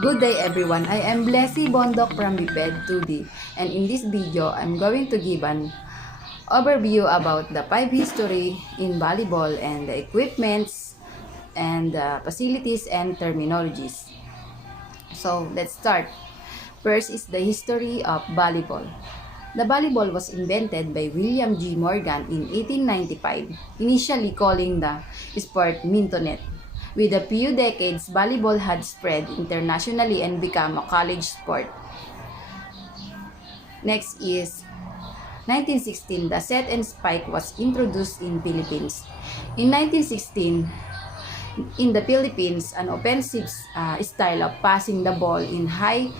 Good day everyone, I am Blessy Bondok from BPED 2D, and in this video, I'm going to give an overview about the 5 history in volleyball and the equipments and facilities and terminologies. So let's start. First is the history of volleyball. The volleyball was invented by William G. Morgan in 1895, initially calling the sport mintonette. With a few decades, volleyball had spread internationally and become a college sport. Next is 1916, the set and spike was introduced in Philippines. In 1916, in the Philippines, an offensive style of passing the ball in high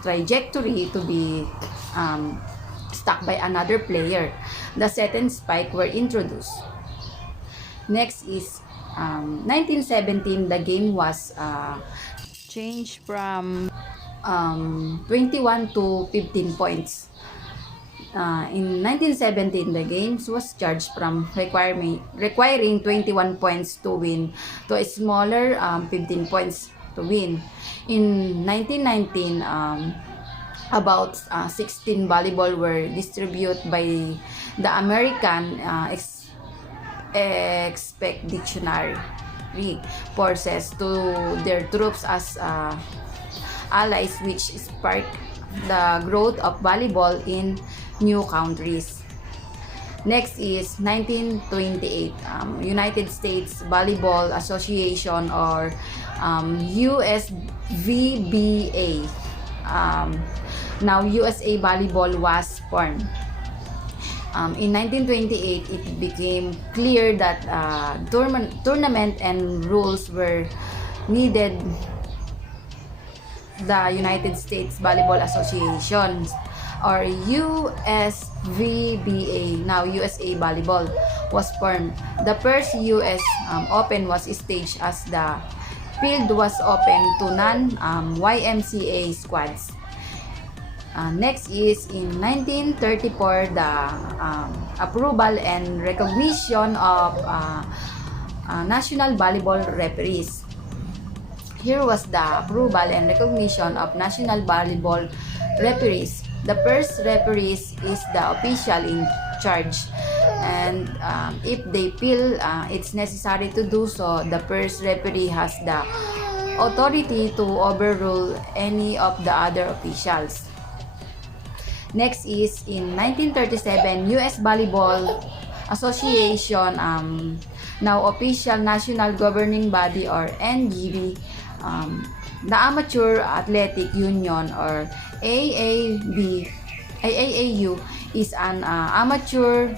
trajectory to be stuck by another player. The set and spike were introduced. Next is 1917, the game was changed from 21 to 15 points. In 1917, the games was charged from requiring 21 points to win to a smaller 15 points to win. In 1919, about 16 volleyball were distributed by the American expeditionary forces to their troops as allies, which sparked the growth of volleyball in new countries. Next is 1928, United States Volleyball Association, or USVBA. Now USA Volleyball was formed. In 1928, it became clear that tournament and rules were needed. The United States Volleyball Association, or USVBA, now USA Volleyball, was formed. The first US Open was staged as the field was open to non-YMCA squads. Next is in 1934, the approval and recognition of national volleyball referees. Here was the approval and recognition of national volleyball referees. The first referees is the official in charge, and if they feel it's necessary to do so, the first referee has the authority to overrule any of the other officials. Next is in 1937, U.S. Volleyball Association, now official national governing body, or NGB, the Amateur Athletic Union, or AAU, is an amateur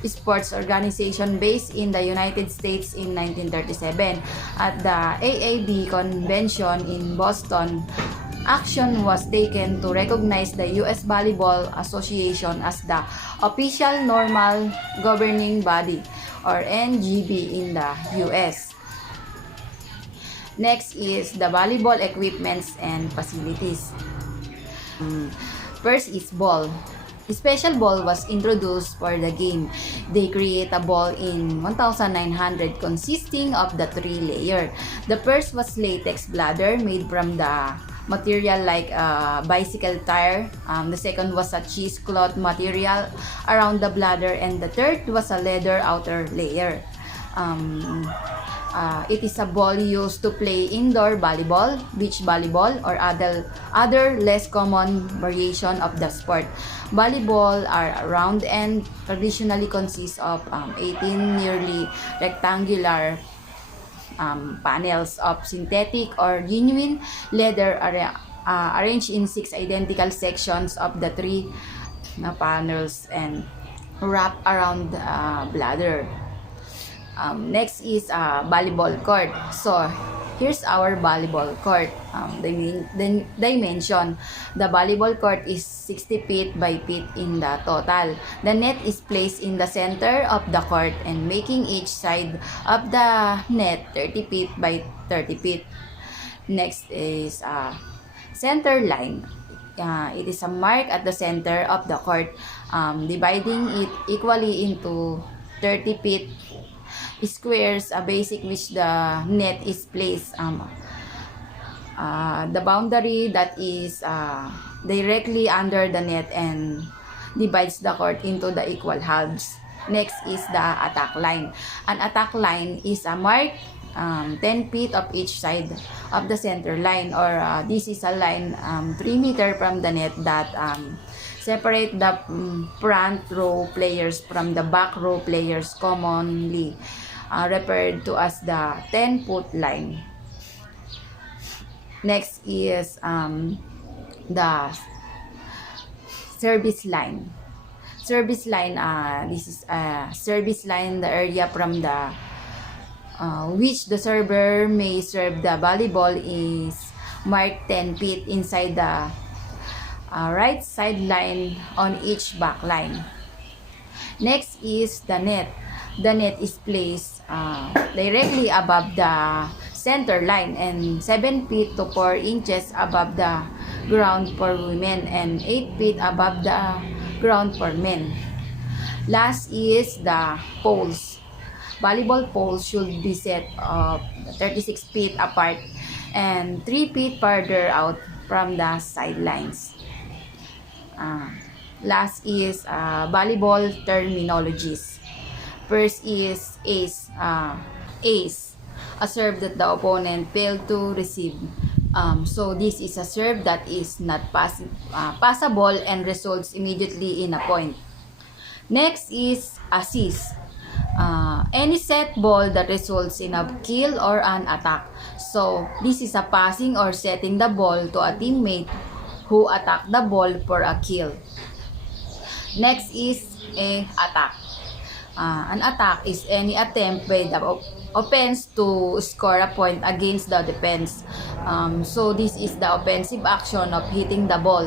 sports organization based in the United States in 1937. At the AAB convention in Boston, action was taken to recognize the U.S. Volleyball Association as the official normal governing body, or NGB, in the U.S. Next is the volleyball equipments and facilities. First is ball. A special ball was introduced for the game. They create a ball in 1900 consisting of the 3 layers. The first was latex bladder made from the material like a bicycle tire. The second was a cheesecloth material around the bladder, and the third was a leather outer layer. It is a ball used to play indoor volleyball, beach volleyball, or other less common variation of the sport. Volleyball are round and traditionally consist of 18 nearly rectangular panels of synthetic or genuine leather arranged in 6 identical sections of the 3 panels and wrapped around the bladder. Next is volleyball court. So here's our volleyball court. Dimension. The volleyball court is 60 feet by feet in the total. The net is placed in the center of the court and making each side of the net 30 feet by 30 feet. Next is center line. It is a mark at the center of the court, dividing it equally into 30 feet squares, a basic which the net is placed the boundary that is directly under the net and divides the court into the equal halves. Next is the attack line. An attack line is a mark 10 feet of each side of the center line, or this is a line 3 meter from the net that separate the front row players from the back row players, commonly referred to as the 10-foot line. Next is the service line. Service line, this is a service line, the area from the which the server may serve the volleyball is marked 10 feet inside the right sideline on each back line. Next is the net. The net is placed directly above the center line and 7 feet to 4 inches above the ground for women and 8 feet above the ground for men. Last is the poles. Volleyball poles should be set 36 feet apart and 3 feet further out from the sidelines. Last is volleyball terminologies. First is ace. Ace, a serve that the opponent failed to receive. So this is a serve that is not passable and results immediately in a point. Next is assist. Any set ball that results in a kill or an attack. So this is a passing or setting the ball to a teammate who attack the ball for a kill. Next is a attack. An attack is any attempt by the offense to score a point against the defense. So this is the offensive action of hitting the ball.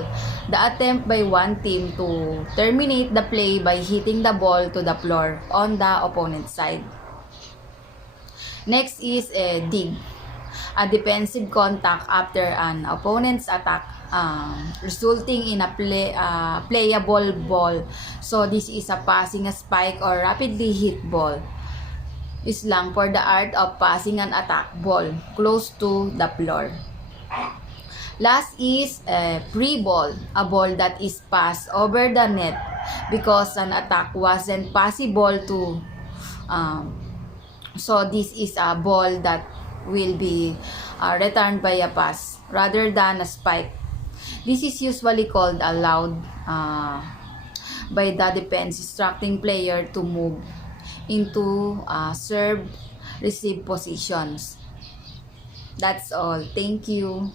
The attempt by one team to terminate the play by hitting the ball to the floor on the opponent's side. Next is a dig. A defensive contact after an opponent's attack, resulting in a playable ball. So this is a passing a spike or rapidly hit ball. Slang for the art of passing an attack ball close to the floor. Last is a free ball, a ball that is passed over the net because an attack wasn't possible to. So this is a ball that will be returned by a pass rather than a spike. This is usually called allowed by the defense, instructing player to move into serve receive positions. That's all. Thank you.